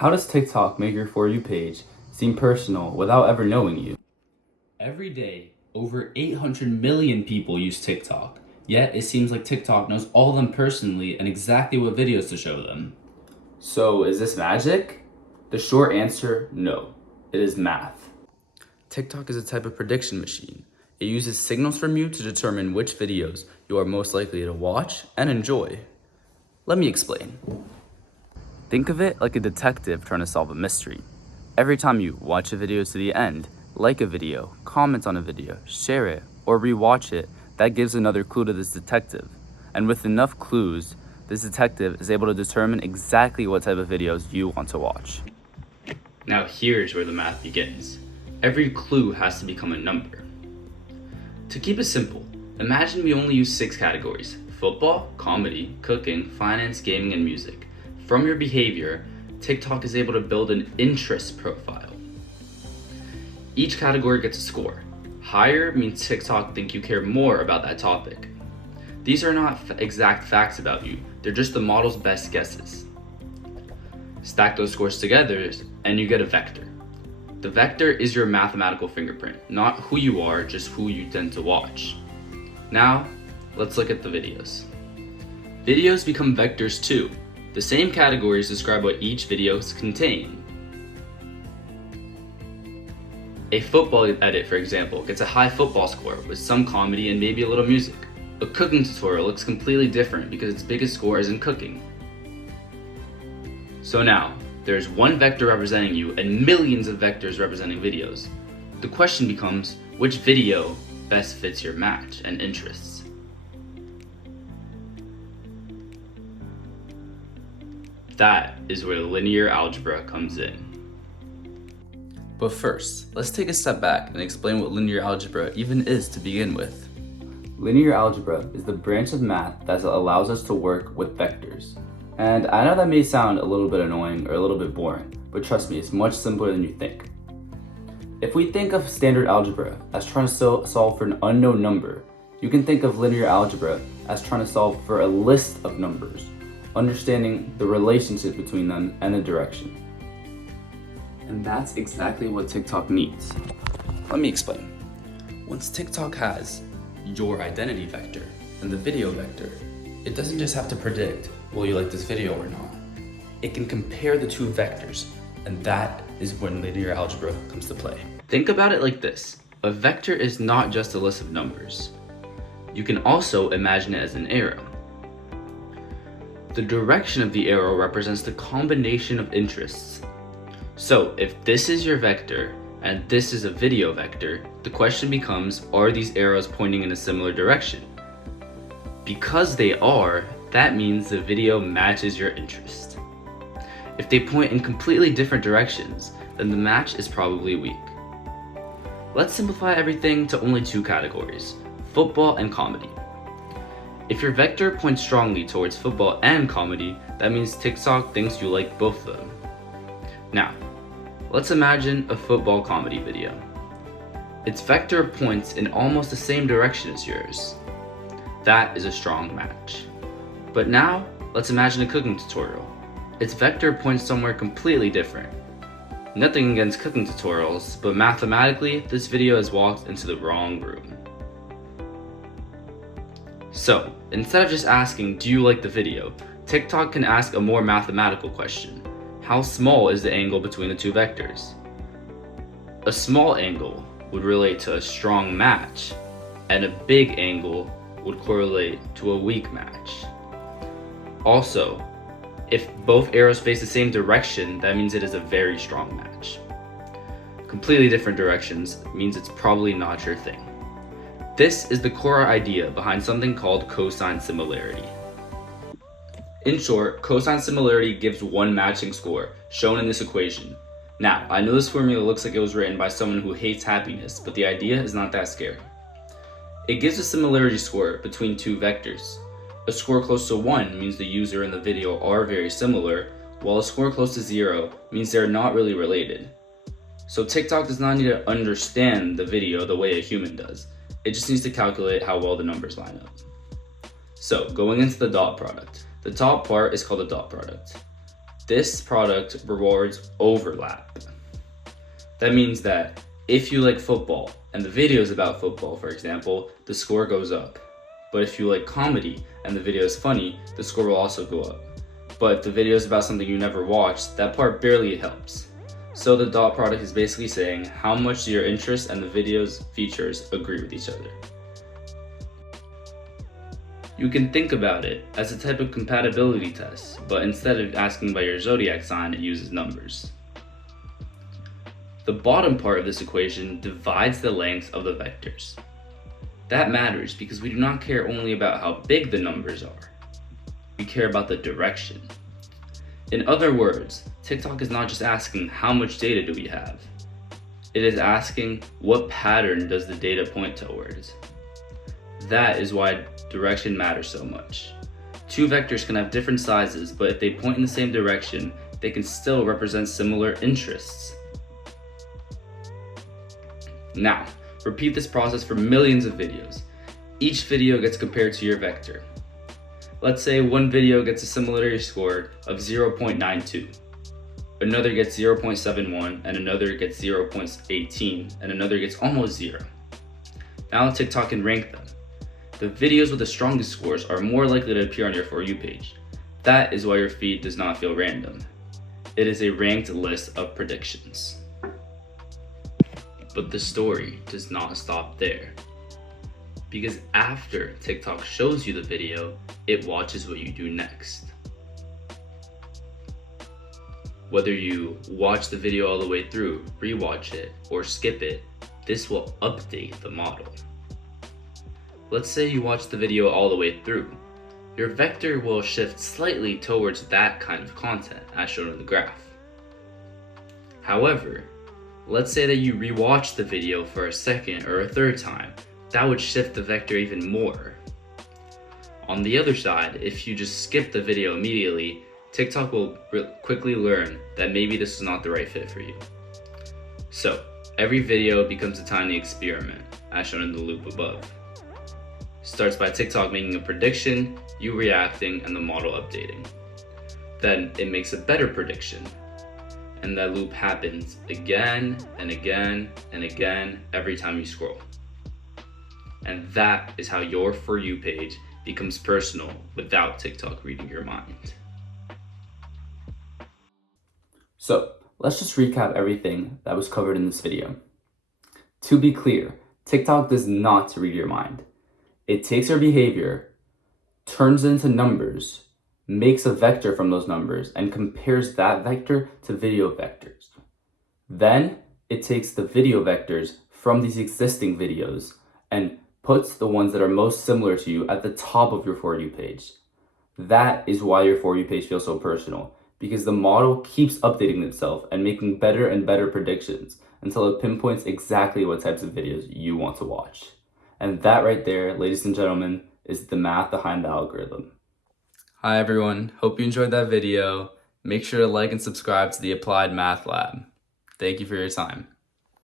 How does TikTok make your For You page seem personal without ever knowing you? Every day, over 800 million people use TikTok, yet it seems like TikTok knows all of them personally and exactly what videos to show them. So, is this magic? The short answer, no. It is math. TikTok is a type of prediction machine. It uses signals from you to determine which videos you are most likely to watch and enjoy. Let me explain. Think of it like a detective trying to solve a mystery. Every time you watch a video to the end, like a video, comment on a video, share it, or rewatch it, that gives another clue to this detective. And with enough clues, this detective is able to determine exactly what type of videos you want to watch. Now here's where the math begins. Every clue has to become a number. To keep it simple, imagine we only use 6 categories: football, comedy, cooking, finance, gaming, and music. From your behavior, TikTok is able to build an interest profile. Each category gets a score. Higher means TikTok think you care more about that topic. These are not exact facts about you, they're just the model's best guesses. Stack those scores together and you get a vector. The vector is your mathematical fingerprint, not who you are, just who you tend to watch. Now, let's look at the videos. Videos become vectors too. The same categories describe what each videos contain. A football edit, for example, gets a high football score with some comedy and maybe a little music. A cooking tutorial looks completely different because its biggest score is in cooking. So now, there's one vector representing you and millions of vectors representing videos. The question becomes, which video best fits your match and interests? That is where linear algebra comes in. But first, let's take a step back and explain what linear algebra even is to begin with. Linear algebra is the branch of math that allows us to work with vectors. And I know that may sound a little bit annoying or a little bit boring, but trust me, it's much simpler than you think. If we think of standard algebra as trying to solve for an unknown number, you can think of linear algebra as trying to solve for a list of numbers, understanding the relationship between them and the direction. And that's exactly what TikTok needs. Let me explain. Once TikTok has your identity vector and the video vector, it doesn't just have to predict, will you like this video or not? It can compare the two vectors, and that is when linear algebra comes to play. Think about it like this. A vector is not just a list of numbers. You can also imagine it as an arrow. The direction of the arrow represents the combination of interests. So if this is your vector and this is a video vector, the question becomes, are these arrows pointing in a similar direction? Because they are, that means the video matches your interest. If they point in completely different directions, then the match is probably weak. Let's simplify everything to only 2 categories, football and comedy. If your vector points strongly towards football and comedy, that means TikTok thinks you like both of them. Now, let's imagine a football comedy video. Its vector points in almost the same direction as yours. That is a strong match. But now, let's imagine a cooking tutorial. Its vector points somewhere completely different. Nothing against cooking tutorials, but mathematically, this video has walked into the wrong room. So, instead of just asking, do you like the video, TikTok can ask a more mathematical question. How small is the angle between the 2 vectors? A small angle would relate to a strong match, and a big angle would correlate to a weak match. Also, if both arrows face the same direction, that means it is a very strong match. Completely different directions means it's probably not your thing. This is the core idea behind something called cosine similarity. In short, cosine similarity gives one matching score, shown in this equation. Now, I know this formula looks like it was written by someone who hates happiness, but the idea is not that scary. It gives a similarity score between 2 vectors. A score close to 1 means the user and the video are very similar, while a score close to 0 means they're not really related. So TikTok does not need to understand the video the way a human does. It just needs to calculate how well the numbers line up. So going into the dot product, the top part is called the dot product. This product rewards overlap. That means that if you like football and the video is about football, for example, the score goes up. But if you like comedy and the video is funny, the score will also go up. But if the video is about something you never watched, that part barely helps. So the dot product is basically saying how much do your interests and the video's features agree with each other. You can think about it as a type of compatibility test, but instead of asking by your zodiac sign, it uses numbers. The bottom part of this equation divides the lengths of the vectors. That matters because we do not care only about how big the numbers are. We care about the direction. In other words, TikTok is not just asking how much data do we have. It is asking what pattern does the data point towards. That is why direction matters so much. Two vectors can have different sizes, but if they point in the same direction, they can still represent similar interests. Now, repeat this process for millions of videos. Each video gets compared to your vector. Let's say one video gets a similarity score of 0.92. Another gets 0.71, and another gets 0.18, and another gets almost 0. Now TikTok can rank them. The videos with the strongest scores are more likely to appear on your For You page. That is why your feed does not feel random. It is a ranked list of predictions. But the story does not stop there. Because after TikTok shows you the video, it watches what you do next. Whether you watch the video all the way through, rewatch it, or skip it, this will update the model. Let's say you watch the video all the way through. Your vector will shift slightly towards that kind of content, as shown in the graph. However, let's say that you rewatch the video for a second or a third time. That would shift the vector even more. On the other side, if you just skip the video immediately, TikTok will quickly learn that maybe this is not the right fit for you. So, every video becomes a tiny experiment, as shown in the loop above. Starts by TikTok making a prediction, you reacting, and the model updating. Then it makes a better prediction, and that loop happens again and again and again every time you scroll. And that is how your For You page becomes personal without TikTok reading your mind. So, let's just recap everything that was covered in this video. To be clear, TikTok does not read your mind. It takes your behavior, turns it into numbers, makes a vector from those numbers, and compares that vector to video vectors. Then, it takes the video vectors from these existing videos and puts the ones that are most similar to you at the top of your For You page. That is why your For You page feels so personal, because the model keeps updating itself and making better and better predictions until it pinpoints exactly what types of videos you want to watch. And that right there, ladies and gentlemen, is the math behind the algorithm. Hi everyone, hope you enjoyed that video. Make sure to like and subscribe to the Applied Math Lab. Thank you for your time.